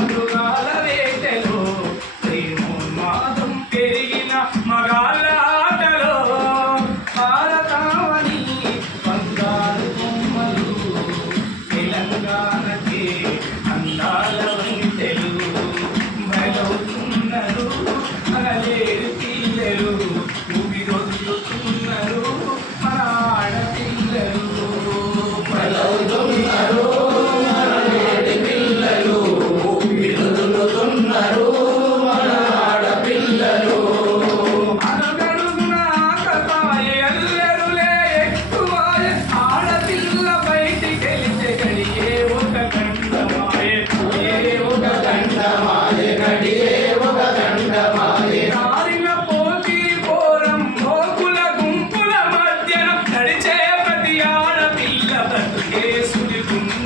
Thank you.